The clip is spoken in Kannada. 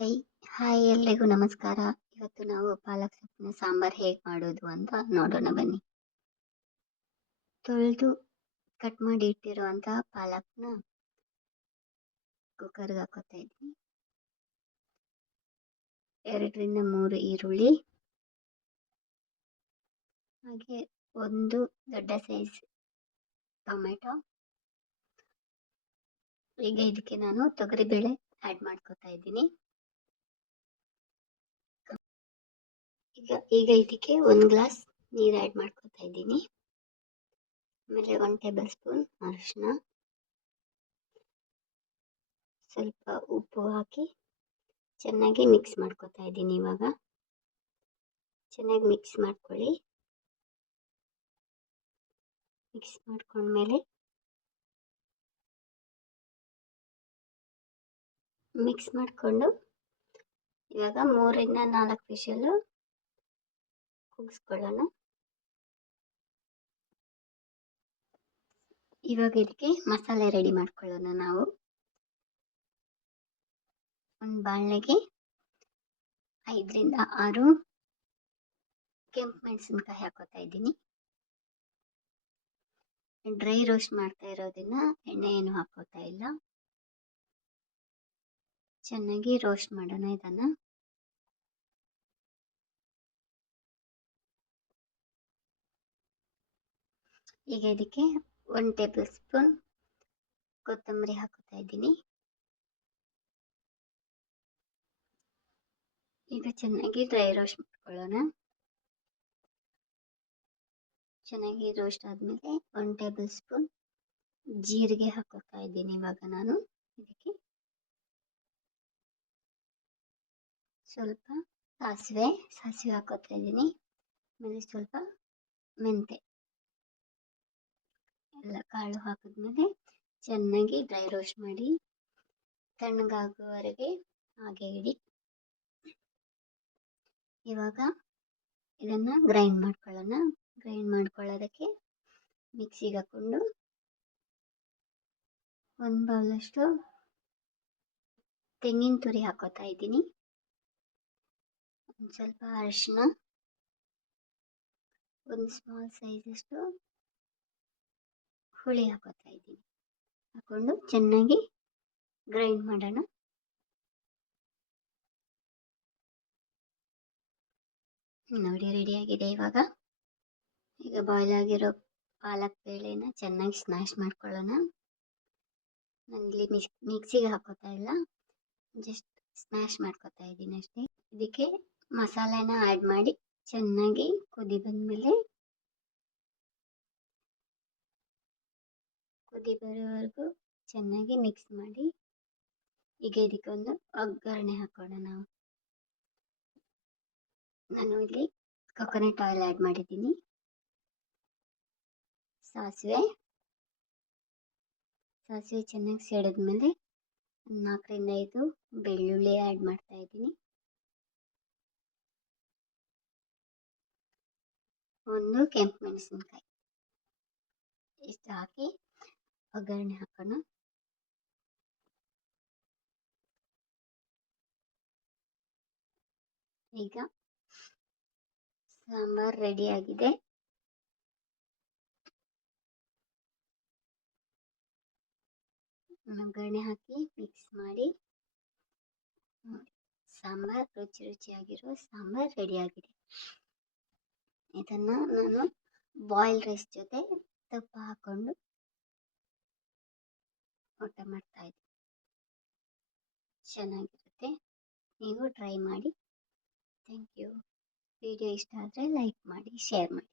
ಹೈ ಹಾಯ್ ಎಲ್ರಿಗೂ ನಮಸ್ಕಾರ. ಇವತ್ತು ನಾವು ಪಾಲಕ್ ಸೊಪ್ಪಿನ ಸಾಂಬಾರ್ ಹೇಗೆ ಮಾಡೋದು ಅಂತ ನೋಡೋಣ ಬನ್ನಿ. ತೊಳೆದು ಕಟ್ ಮಾಡಿ ಇಟ್ಟಿರುವಂಥ ಪಾಲಕ್ನ ಕುಕ್ಕರ್ಗೆ ಹಾಕೋತಾ ಇದ್ದೀನಿ. 2ರಿಂದ 3 ಈರುಳ್ಳಿ, ಹಾಗೆ ಒಂದು ದೊಡ್ಡ ಸೈಜ್ ಟೊಮೆಟೊ. ಈಗ ಇದಕ್ಕೆ ನಾನು ತೊಗರಿಬೇಳೆ ಆ್ಯಡ್ ಮಾಡ್ಕೋತಾ ಇದ್ದೀನಿ. ಈಗ ಇದಕ್ಕೆ 1 ಗ್ಲಾಸ್ ನೀರು ಆ್ಯಡ್ ಮಾಡ್ಕೋತಾ ಇದ್ದೀನಿ. ಆಮೇಲೆ 1 ಟೇಬಲ್ ಸ್ಪೂನ್ ಅರಿಶಿನ, ಸ್ವಲ್ಪ ಉಪ್ಪು ಹಾಕಿ ಚೆನ್ನಾಗಿ ಮಿಕ್ಸ್ ಮಾಡ್ಕೋತಾ ಇದ್ದೀನಿ. ಇವಾಗ ಚೆನ್ನಾಗಿ ಮಿಕ್ಸ್ ಮಾಡ್ಕೊಳ್ಳಿ. ಮಿಕ್ಸ್ ಮಾಡ್ಕೊಂಡ್ಮೇಲೆ ಮಿಕ್ಸ್ ಮಾಡಿಕೊಂಡು ಇವಾಗ 3ರಿಂದ 4 ವಿಷಲು ಕೂಗಿಸ್ಕೊಳ್ಳೋಣ. ಇವಾಗ ಇದಕ್ಕೆ ಮಸಾಲೆ ರೆಡಿ ಮಾಡ್ಕೊಳ್ಳೋಣ. ನಾವು ಒಂದು ಬಾಣಲೆಗೆ 5ರಿಂದ 6 ಕೆಂಪು ಮೆಣಸಿನ್ಕಾಯಿ ಹಾಕೋತಾ ಇದ್ದೀನಿ. ಡ್ರೈ ರೋಸ್ಟ್ ಮಾಡ್ತಾ ಇರೋದ್ರಿಂದ ಎಣ್ಣೆ ಏನು ಹಾಕೋತಾ ಇಲ್ಲ. ಚೆನ್ನಾಗಿ ರೋಸ್ಟ್ ಮಾಡೋಣ ಇದನ್ನ. ಈಗ ಇದಕ್ಕೆ 1 ಟೇಬಲ್ ಸ್ಪೂನ್ ಕೊತ್ತಂಬರಿ ಹಾಕೋತಾ ಇದ್ದೀನಿ. ಈಗ ಚೆನ್ನಾಗಿ ಡ್ರೈ ರೋಸ್ಟ್ ಮಾಡ್ಕೊಳ್ಳೋಣ. ಚೆನ್ನಾಗಿ ರೋಸ್ಟ್ ಆದಮೇಲೆ 1 ಟೇಬಲ್ ಸ್ಪೂನ್ ಜೀರಿಗೆ ಹಾಕೋತಾ ಇದ್ದೀನಿ. ಇವಾಗ ನಾನು ಇದಕ್ಕೆ ಸ್ವಲ್ಪ ಸಾಸಿವೆ ಹಾಕೋತಾ ಇದ್ದೀನಿ. ಆಮೇಲೆ ಸ್ವಲ್ಪ ಮೆಂತೆ ಎಲ್ಲ ಕಾಳು ಹಾಕಿದ್ಮೇಲೆ ಚೆನ್ನಾಗಿ ಡ್ರೈ ರೋಸ್ಟ್ ಮಾಡಿ ತಣ್ಣಗಾಗುವವರೆಗೆ ಹಾಗೆ ಇಡಿ. ಇವಾಗ ಇದನ್ನು ಗ್ರೈಂಡ್ ಮಾಡ್ಕೊಳ್ಳೋಣ. ಗ್ರೈಂಡ್ ಮಾಡ್ಕೊಳ್ಳೋದಕ್ಕೆ ಮಿಕ್ಸಿಗೆ ಹಾಕ್ಕೊಂಡು 1 ಬೌಲಷ್ಟು ತೆಂಗಿನ ತುರಿ ಹಾಕೋತಾ ಇದ್ದೀನಿ. ಒಂದು ಸ್ವಲ್ಪ ಅರಿಶಿನ, 1 ಸ್ಮಾಲ್ ಸೈಜಷ್ಟು ಹುಳಿ ಹಾಕೋತಾ ಇದ್ದೀನಿ. ಹಾಕೊಂಡು ಚೆನ್ನಾಗಿ ಗ್ರೈಂಡ್ ಮಾಡೋಣ. ನೋಡಿ ರೆಡಿಯಾಗಿದೆ. ಈಗ ಬಾಯ್ಲ್ ಆಗಿರೋ ಪಾಲಕ್ ಬೇಳೆನ ಚೆನ್ನಾಗಿ ಸ್ಮ್ಯಾಶ್ ಮಾಡ್ಕೊಳ್ಳೋಣ. ನಾನಿಲ್ಲಿ ಮಿಕ್ಸಿಗೆ ಹಾಕೋತಾ ಇಲ್ಲ, ಜಸ್ಟ್ ಸ್ಮ್ಯಾಶ್ ಮಾಡ್ಕೋತಾ ಇದ್ದೀನಿ ಅಷ್ಟೇ. ಇದಕ್ಕೆ ಮಸಾಲೆನ ಆ್ಯಡ್ ಮಾಡಿ ಚೆನ್ನಾಗಿ ಕುದಿ ಬರೋವರೆಗೂ ಚೆನ್ನಾಗಿ ಮಿಕ್ಸ್ ಮಾಡಿ. ಈಗ ಇದಕ್ಕೊಂದು ಒಗ್ಗರಣೆ ಹಾಕೋಣ. ನಾನು ಇಲ್ಲಿ ಕೊಕೊನಟ್ ಆಯಿಲ್ ಆ್ಯಡ್ ಮಾಡಿದ್ದೀನಿ. ಸಾಸಿವೆ ಚೆನ್ನಾಗಿ ಸಿಡಿದ್ಮೇಲೆ 4ರಿಂದ 5 ಬೆಳ್ಳುಳ್ಳಿ ಆ್ಯಡ್ ಮಾಡ್ತಾ ಇದ್ದೀನಿ. 1 ಕೆಂಪು ಮೆಣಸಿನ್ಕಾಯಿ ಇಷ್ಟು ಹಾಕಿ ಒಗ್ಗರಣೆ ಹಾಕೋಣ. ಈಗ ಸಾಂಬಾರ್ ರೆಡಿಯಾಗಿದೆ. ಒಗ್ಗರಣೆ ಹಾಕಿ ಮಿಕ್ಸ್ ಮಾಡಿ. ಸಾಂಬಾರ್ ರುಚಿಯಾಗಿರೋ ಸಾಂಬಾರ್ ರೆಡಿಯಾಗಿದೆ. ಇದನ್ನು ನಾನು ಬಾಯ್ಲ್ ರೈಸ್ ಜೊತೆ ತುಪ್ಪ ಹಾಕ್ಕೊಂಡು ಊಟ ಮಾಡ್ತಾ ಇದ್ದೀನಿ. ಚೆನ್ನಾಗಿರುತ್ತೆ, ನೀವು ಟ್ರೈ ಮಾಡಿ. Thank you. ವಿಡಿಯೋ ಇಷ್ಟ ಆದರೆ ಲೈಕ್ ಮಾಡಿ, ಶೇರ್ ಮಾಡಿ.